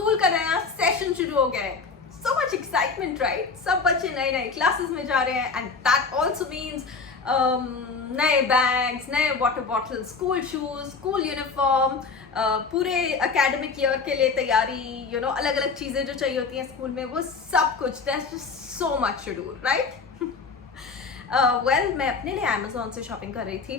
School का नया session शुरू हो गया है. So much excitement, right? सब बच्चे नए नए क्लासेस में जा रहे हैं and that also means नए बैग्स, नए water bottle, school shoes, school uniform, पूरे एकेडमिक ईयर के लिए तैयारी, अलग अलग चीज़ें जो चाहिए होती हैं स्कूल में, वो सब कुछ. There's just so much to do, right? मैं अपने लिए अमेजोन से शॉपिंग कर रही थी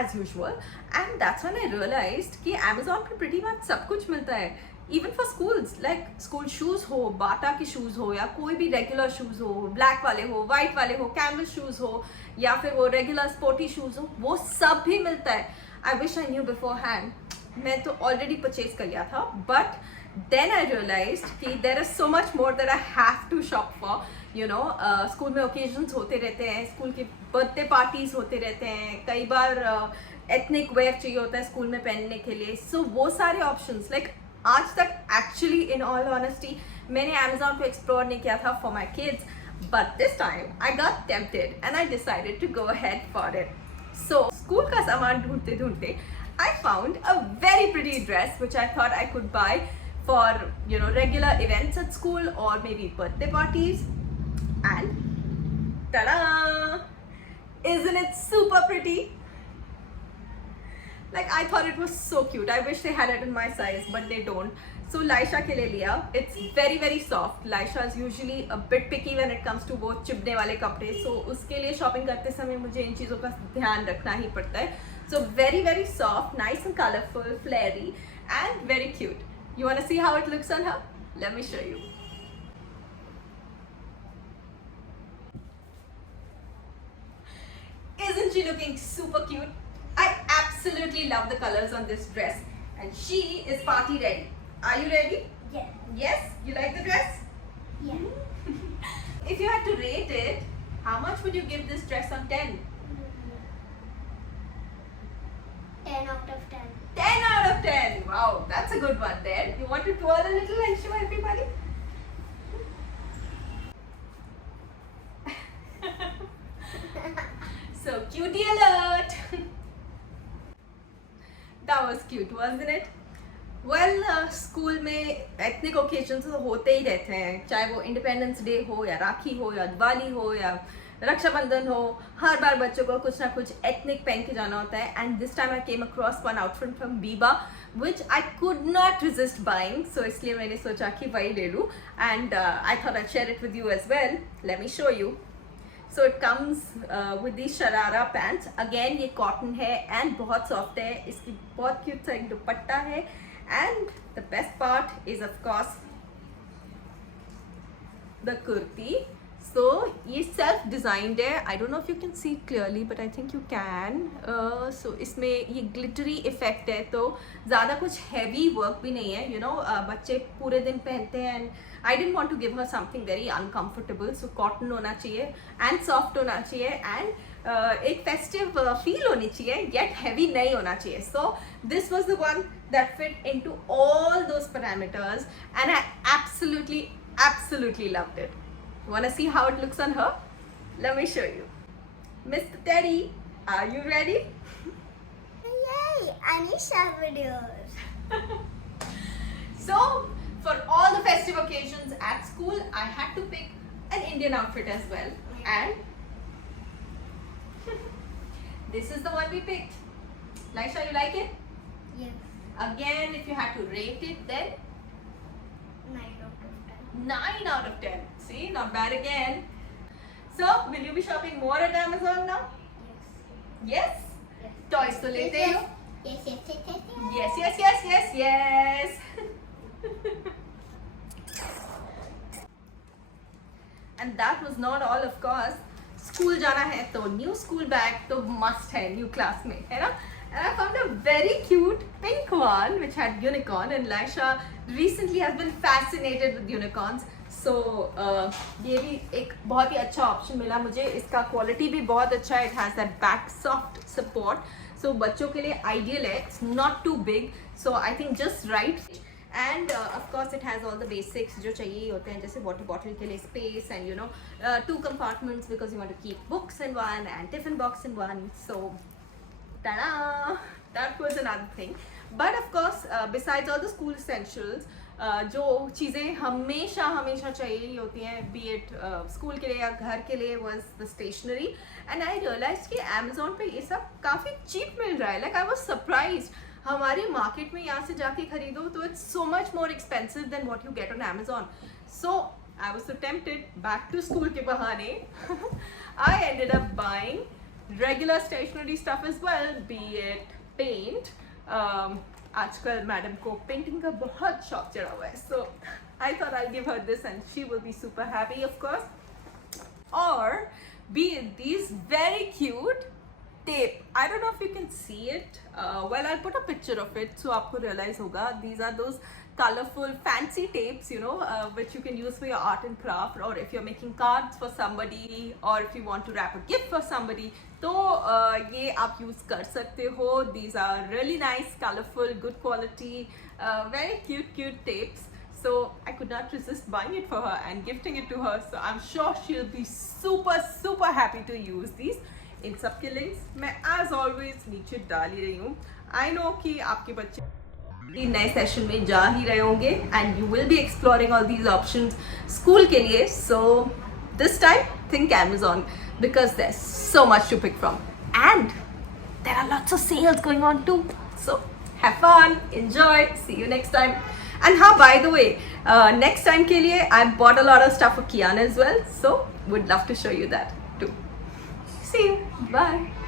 as usual and that's when I realized कि अमेजोन पे प्रीटी मच सब कुछ मिलता है. Even for schools, like school shoes हो, बाटा के शूज़ हो या कोई भी रेगुलर शूज़ हो, ब्लैक वाले हो, वाइट वाले हो, कैनवस शूज़ हो या फिर वो रेगुलर स्पोर्टी शूज़ हो, वो सब भी मिलता है. I wish I knew before hand. मैं तो ऑलरेडी परचेज कर लिया था, बट then I realized कि there is so much more that I have to shop for. School में ओकेजन्स होते रहते हैं, स्कूल के बर्थडे पार्टीज होते रहते हैं, कई बार एथनिक वेयर चाहिए होता है स्कूल में पहनने के लिए. सो वो सारे ऑप्शंस, लाइक आज तक एक्चुअली इन ऑल ऑनेस्टी मैंने अमेजोन को एक्सप्लोर नहीं किया था for my kids, but this time I got tempted and I decided to go ahead for it. So school का सामान ढूंढते ढूंढते I found a very pretty dress which I thought I could buy for regular events at school or maybe birthday parties. And ta-da! Isn't it super pretty? Like I thought it was so cute. I wish they had it in my size, but they don't. So Laisha के लिए लिया. It's very very soft. Laisha is usually a bit picky when it comes to वो चिपने वाले कपड़े. So उसके लिए shopping करते समय मुझे इन चीज़ों का ध्यान रखना ही पड़ता है. So very very soft, nice and colorful, flary, and very cute. You want to see how it looks on her? Let me show you. Isn't she looking super cute? I absolutely love the colors on this dress, and she is party ready. Are you ready? Yes. Yes? You like the dress? Yeah. If you had to rate it, how much would you give this dress on 10? 10 out of 10. 10 out of 10. Wow, that's a good one there. You want to twirl a little and show everybody? So cutie alert. That was cute, wasn't it? Well, school में ethnic occasions तो होते ही रहते हैं, चाहे वो independence day हो या राखी हो या दिवाली हो या रक्षाबंधन हो. हर बार बच्चों को कुछ ना कुछ एथनिक पहन के जाना होता है. And this time I came across one outfit from Biba which I could not resist buying. So इसलिए मैंने सोचा कि वही ले लूँ. And I thought I share it with you as well. Let me show you. So it comes with the sharara pants. Again ये cotton है and बहुत सॉफ्ट है. इसकी बहुत क्यूट सा एक दुपट्टा है. And the best part is of course the kurti. So ये सेल्फ डिज़ाइंड है. I don't know if you can see clearly but I think you can. So इसमें ये ग्लिटरी इफेक्ट है, तो ज़्यादा कुछ हैवी वर्क भी नहीं है. बच्चे पूरे दिन पहनते हैं. And I don't want to give her something very uncomfortable. So cotton होना चाहिए एंड सॉफ्ट होना चाहिए एंड एक फेस्टिव फील होनी चाहिए, येट हैवी नहीं होना चाहिए. So this was the one that fit into all those parameters and I absolutely loved it. You want to see how it looks on her? Let me show you. Mr. Teddy, are you ready? Yay! I need some videos. So, for all the festive occasions at school, I had to pick an Indian outfit as well. And this is the one we picked. Laisha, you like it? Yes. Again, if you had to rate it, then 9 out of 10. 9 out of 10. See, not bad again. So, will you be shopping more at Amazon now? Yes. Yes? Yes. Toys to lete ho? Yes, yes, yes, yes, yes. Yes. And that was not all, of course. School जाना है तो new school bag तो must है new class में, है ना? And I found a very cute pink one which had unicorn, and Laisha recently has been fascinated with unicorns. So ये भी एक बहुत ही अच्छा ऑप्शन मिला मुझे. इसका क्वालिटी भी बहुत अच्छा है. It has that back soft support. So बच्चों के लिए ideal है. It's not too big. So I think just right. And of course it has all the basics जो चाहिए होते हैं, जैसे water bottle के लिए space and 2 compartments because you want to keep books in one and tiffin box in one. So ta-da! That was another thing. But of course besides all the school essentials, जो चीज़ें हमेशा हमेशा चाहिए ही होती हैं, B it school के लिए या घर के लिए, was the stationery. And I realize कि अमेजोन पे ये सब काफ़ी चीप मिल रहा है. Like I was surprise. हमारे मार्केट में यहाँ से जाके खरीदो तो it's so much more expensive than what you get on Amazon. So I was so tempted, back to school के बहाने I ended up buying regular stationery stuff as well, be it paint. आजकल madam को painting का बहुत शौक चढ़ा हुआ है, so I thought I'll give her this and she will be super happy, of course. Or be it these very cute tape. I don't know if you can see it. Well, I'll put a picture of it so आपको realize होगा. These are those colorful fancy tapes, you know, which you can use for your art and craft, or if you're making cards for somebody, or if you want to wrap a gift for somebody, तो ये आप use कर सकते हो. These are really nice, colorful, good quality, very cute tapes. So I could not resist buying it for her and gifting it to her. So I'm sure she'll be super happy to use these. इन सब के links मैं as always नीचे डाल ही रही हूँ. I know कि आपके बच्चे नए सेशन में जा ही रहे होंगे and you will be exploring all these options school के लिए. So this time think Amazon because there's so much to pick from and there are lots of sales going on too. So have fun, enjoy, see you next time. And हाँ, by the way, next time के लिए I bought a lot of stuff for Kiana as well, so would love to show you that too. See you, bye.